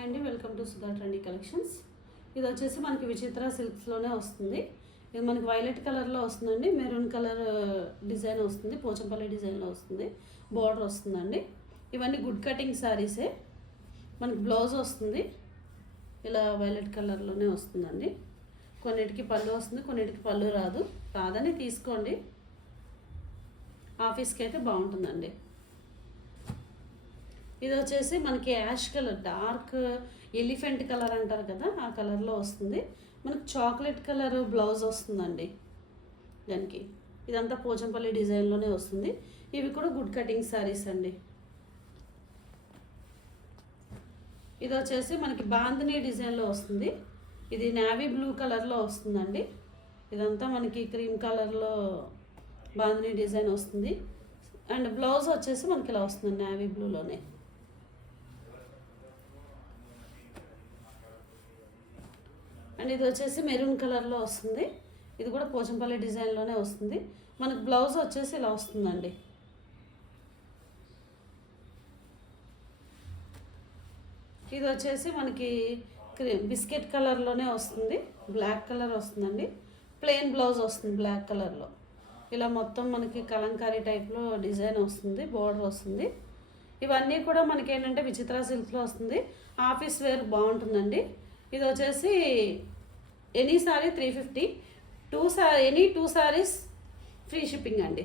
Hi అండి, welcome to Sudha trendy collections. ఇది వచ్చేసి మనకి విచిత్ర సిల్క్స్లోనే వస్తుంది. ఇది మనకి వైలెట్ కలర్లో వస్తుందండి, మెరూన్ కలర్ డిజైన్ వస్తుంది, పోచంపల్లి డిజైన్లో వస్తుంది, బార్డర్ వస్తుందండి. ఇవన్నీ గుడ్ కటింగ్ శారీసే. మనకి బ్లౌజ్ వస్తుంది, ఇలా వైలెట్ కలర్లోనే వస్తుందండి. కొన్నిటికి పళ్ళు వస్తుంది, కొన్నిటికి పళ్ళు రాదని తీసుకోండి, ఆఫీస్కి అయితే బాగుంటుందండి. ఇది వచ్చేసి మనకి ash colour, dark elephant colour అంటారు కదా, ఆ కలర్లో వస్తుంది. మనకి చాక్లెట్ కలర్ బ్లౌజ్ వస్తుందండి దానికి. ఇదంతా పోచంపల్లి డిజైన్లోనే వస్తుంది. ఇవి కూడా గుడ్ కటింగ్ శారీస్ అండి. ఇది వచ్చేసి మనకి బాందినీ డిజైన్లో వస్తుంది. ఇది నేవీ బ్లూ కలర్లో వస్తుందండి. ఇదంతా మనకి క్రీమ్ కలర్లో బాందినీ డిజైన్ వస్తుంది. అండ్ బ్లౌజ్ వచ్చేసి మనకి ఇలా వస్తుంది నేవీ బ్లూలోనే. అండ్ ఇది వచ్చేసి మెరూన్ కలర్లో వస్తుంది. ఇది కూడా పోచంపల్లి డిజైన్లోనే వస్తుంది. మనకు బ్లౌజ్ వచ్చేసి ఇలా వస్తుందండి. ఇది వచ్చేసి మనకి బిస్కెట్ కలర్లోనే వస్తుంది, బ్లాక్ కలర్ వస్తుందండి. ప్లెయిన్ బ్లౌజ్ వస్తుంది బ్లాక్ కలర్లో. ఇలా మొత్తం మనకి కలంకారీ టైప్లో డిజైన్ వస్తుంది, బోర్డర్ వస్తుంది. ఇవన్నీ కూడా మనకి ఏంటంటే విచిత్ర సిల్క్లో వస్తుంది. ఆఫీస్ వేర్ బాగుంటుందండి. ఇది వచ్చేసి any sorry 350, any 2 saris free shipping అండి.